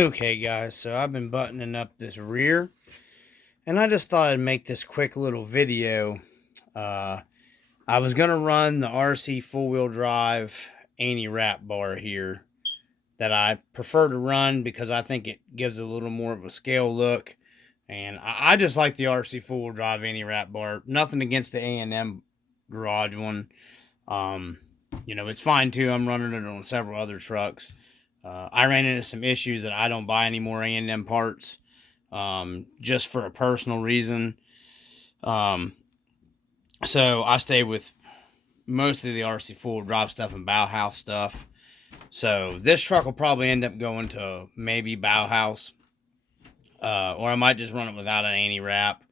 Okay guys, so I've been buttoning up this rear and I just thought I'd make this quick little video. I was going to run the RC 4-wheel drive anti-wrap bar here that I prefer to run because I think it gives a little more of a scale look. And I just like the RC 4-wheel drive anti-wrap bar. Nothing against the A&M garage one. It's fine too. I'm running it on several other trucks. I ran into some issues that I don't buy any more A&M parts, just for a personal reason. So I stay with mostly the RC 4-wheel drive stuff and Bauhaus stuff. So this truck will probably end up going to maybe Bauhaus, or I might just run it without an anti-wrap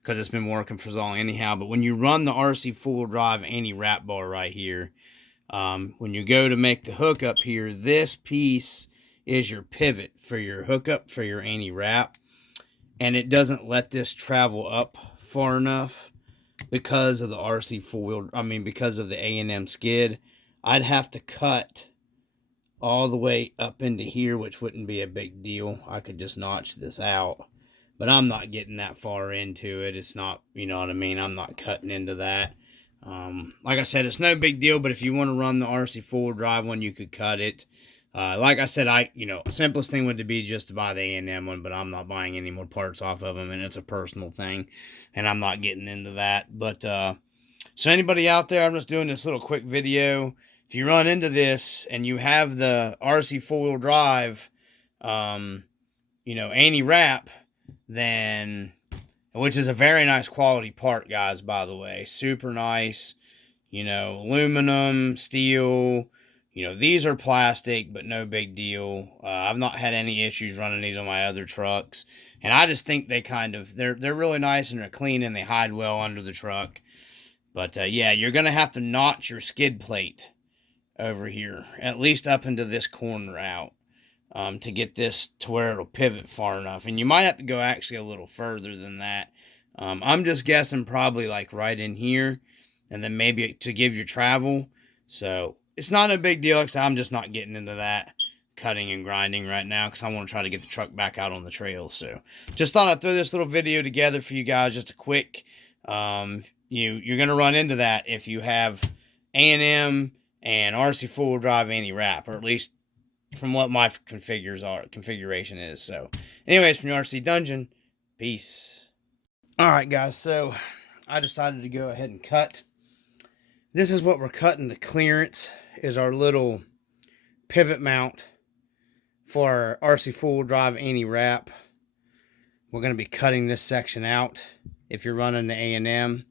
because it's been working for so long anyhow. But when you run the RC 4-wheel drive anti-wrap bar right here, when you go to make the hookup here, this piece is your pivot for your hookup for your anti-wrap, and it doesn't let this travel up far enough because of the RC 4-wheel, because of the A&M skid. I'd have to cut all the way up into here, which wouldn't be a big deal. I could just notch this out, but I'm not getting that far into it. It's not, you know what I mean? I'm not cutting into that. Like I said, it's no big deal, but if you want to run the RC 4-wheel drive one, you could cut it. Like I said, simplest thing would be just to buy the A&M one, but I'm not buying any more parts off of them, and it's a personal thing, and I'm not getting into that. But, so anybody out there, I'm just doing this little quick video. If you run into this and you have the RC 4-wheel drive, anti-wrap, then, which is a very nice quality part, guys, by the way. Super nice, aluminum, steel. These are plastic, but no big deal. I've not had any issues running these on my other trucks. And I just think they're really nice and they're clean and they hide well under the truck. But, yeah, you're going to have to notch your skid plate over here, at least up into this corner out, to get this to where it'll pivot far enough. And you might have to go actually a little further than that. I'm just guessing probably like right in here, and then maybe to give you travel. So it's not a big deal, because I'm just not getting into that cutting and grinding right now, because I want to try to get the truck back out on the trail. So just thought I'd throw this little video together for you guys, just a quick. You're going to run into that if you have A&M and RC 4-wheel drive anti-wrap, or at least from what my configuration is. So anyways, from the RC Dungeon, peace. Alright guys, so I decided to go ahead and cut. This is what we're cutting. The clearance is our little pivot mount for our RC 4-wheel drive anti-wrap. We're going to be cutting this section out if you're running the A&M.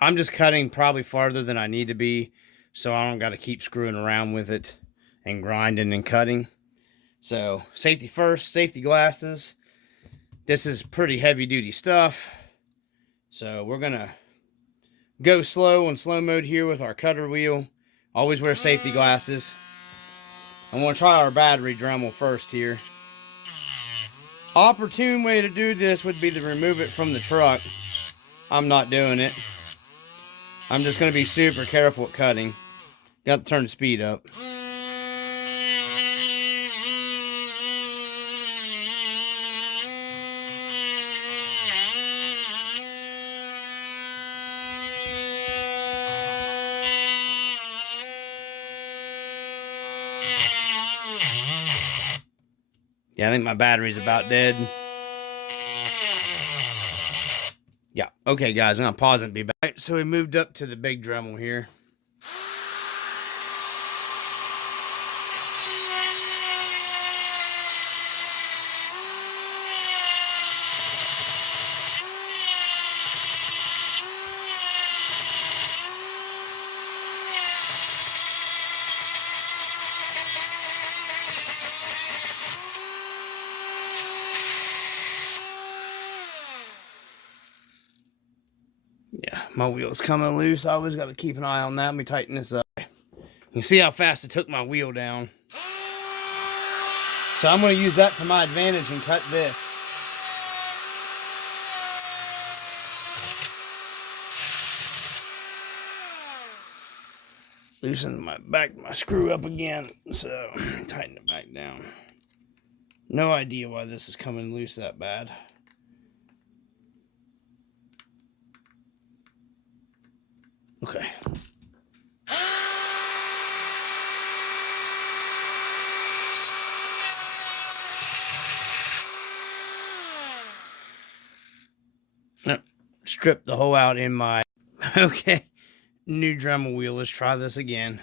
I'm just cutting probably farther than I need to be, so I don't got to keep screwing around with it and grinding and cutting. So safety first, safety glasses. This is pretty heavy duty stuff, so we're gonna go slow on slow mode here with our cutter wheel. Always wear safety glasses. I'm gonna try our battery Dremel first here. Opportune way to do this would be to remove it from the truck. I'm not doing it. I'm just gonna be super careful at cutting. Got to turn the speed up. Yeah, I think my battery's about dead. Yeah, okay guys, I'm gonna pause and be back. Right, so we moved up to the big Dremel here. Yeah, my wheel's coming loose. I always got to keep an eye on that. Let me tighten this up. You can see how fast it took my wheel down. So I'm going to use that to my advantage and cut this. Loosen my screw up again. So tighten it back down. No idea why this is coming loose that bad. Okay. Strip the hole out in my... Okay. New Dremel wheel. Let's try this again.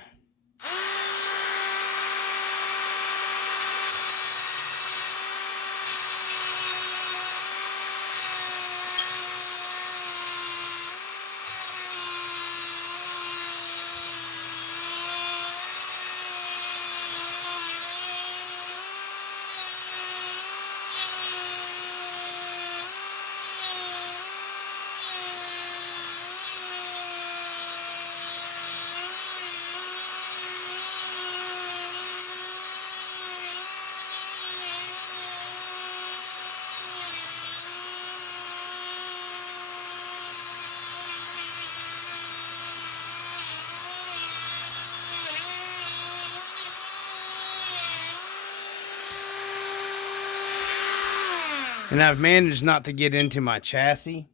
And I've managed not to get into my chassis.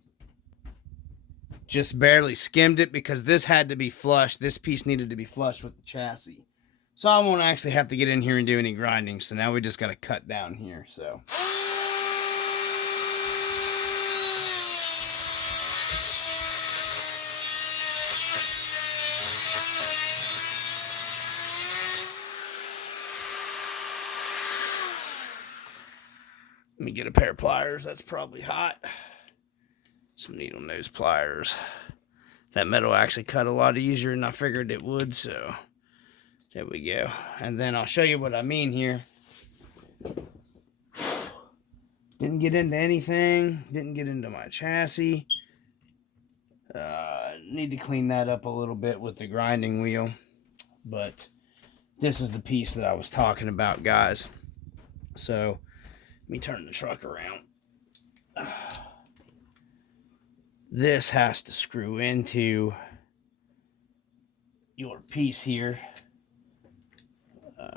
Just barely skimmed it because this had to be flush. This piece needed to be flushed with the chassis. So I won't actually have to get in here and do any grinding. So now we just got to cut down here. So... Let me get a pair of pliers. That's probably hot. Some needle nose pliers. That metal actually cut a lot easier than I figured it would, so there we go. And then I'll show you what I mean here. Didn't get into anything. Didn't get into my chassis. Need to clean that up a little bit with the grinding wheel. But this is the piece that I was talking about, guys. So... let me turn the truck around. This has to screw into your piece here.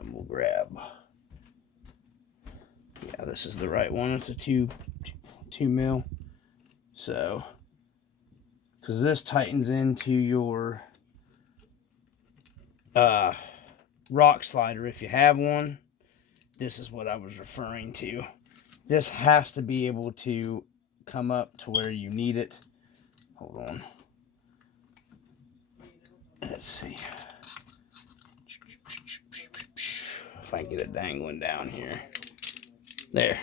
We'll grab... yeah, this is the right one. It's a 2 mil. So, because this tightens into your rock slider if you have one. This is what I was referring to. This has to be able to come up to where you need it. Hold on. Let's see. If I can get it dangling down here. There.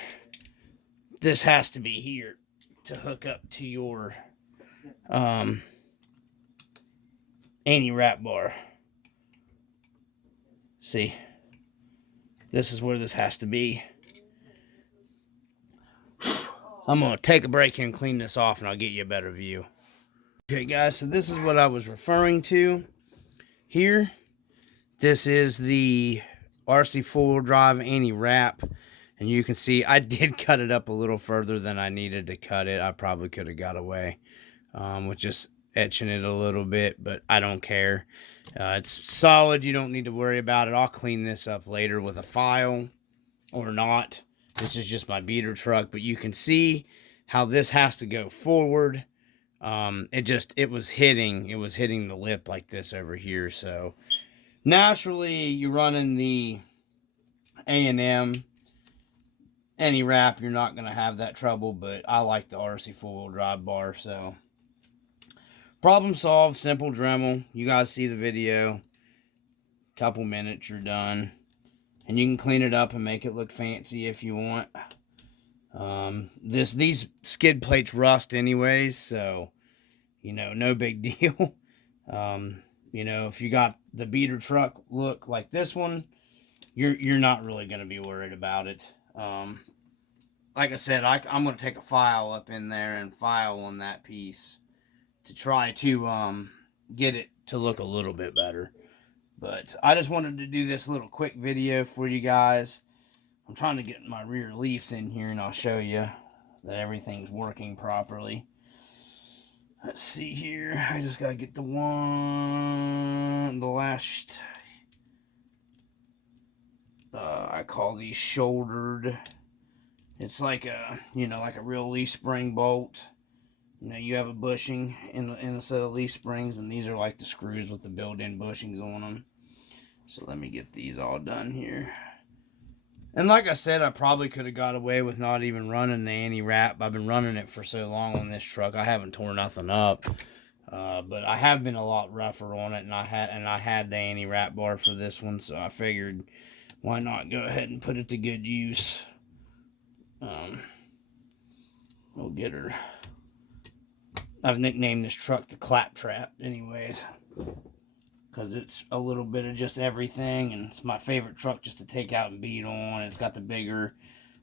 This has to be here to hook up to your AntiWrap bar. See? This is where this has to be. I'm going to take a break here and clean this off, and I'll get you a better view. Okay, guys, so this is what I was referring to here. This is the Rc4wd AntiWrap, and you can see I did cut it up a little further than I needed to cut it. I probably could have got away with just etching it a little bit, but I don't care. It's solid. You don't need to worry about it. I'll clean this up later with a file or not. This is just my beater truck, but you can see how this has to go forward. It was hitting the lip like this over here. So naturally you're running the A&M AntiWrap, you're not going to have that trouble, but I like the Rc4wd bar. So problem solved, simple Dremel. You guys see the video. Couple minutes, you're done. And you can clean it up and make it look fancy if you want. These skid plates rust anyways, so, you know, no big deal. You know, if you got the beater truck look like this one, you're not really going to be worried about it. Like I said, I'm going to take a file up in there and file on that piece to try to get it to look a little bit better. But I just wanted to do this little quick video for you guys. I'm trying to get my rear leafs in here, and I'll show you that everything's working properly. Let's see here. I just got to get the last, I call these shouldered It's like a, you know, like a real leaf spring bolt. You know, you have a bushing in a set of leaf springs, and these are like the screws with the built-in bushings on them. So let me get these all done here. And like I said, I probably could have got away with not even running the anti-wrap. I've been running it for so long on this truck. I haven't torn nothing up. But I have been a lot rougher on it, and I had the anti-wrap bar for this one, so I figured why not go ahead and put it to good use. We'll get her. I've nicknamed this truck the Claptrap, anyways, because it's a little bit of just everything, and it's my favorite truck just to take out and beat on. It's got the bigger,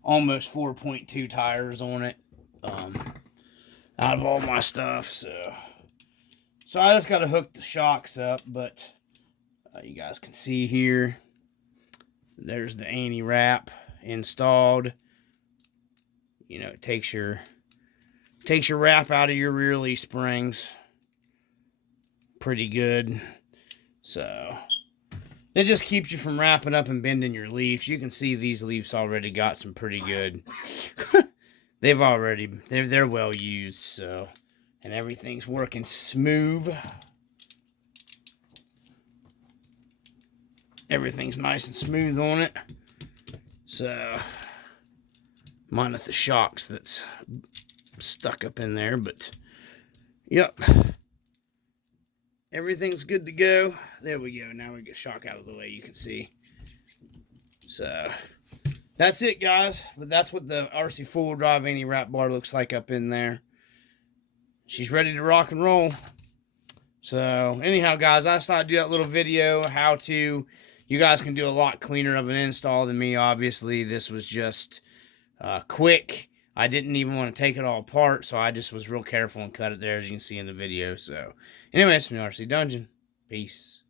almost 4.2 tires on it, out of all my stuff, so I just got to hook the shocks up, but you guys can see here, there's the anti-wrap installed. You know, it takes your wrap out of your rear leaf springs pretty good. So it just keeps you from wrapping up and bending your leaves. You can see these leaves already got some pretty good. They're well used, so, and everything's working smooth. Everything's nice and smooth on it. So minus the shocks that's stuck up in there, but yep, everything's good to go. There we go. Now we get shock out of the way, you can see. So that's it, guys. But that's what the Rc4wd AntiWrap bar looks like up in there. She's ready to rock and roll. So anyhow, guys, I just thought I'd do that little video how to. You guys can do a lot cleaner of an install than me, obviously. This was just quick. I didn't even want to take it all apart, so I just was real careful and cut it there, as you can see in the video. So anyways, from the RC Dungeon, peace.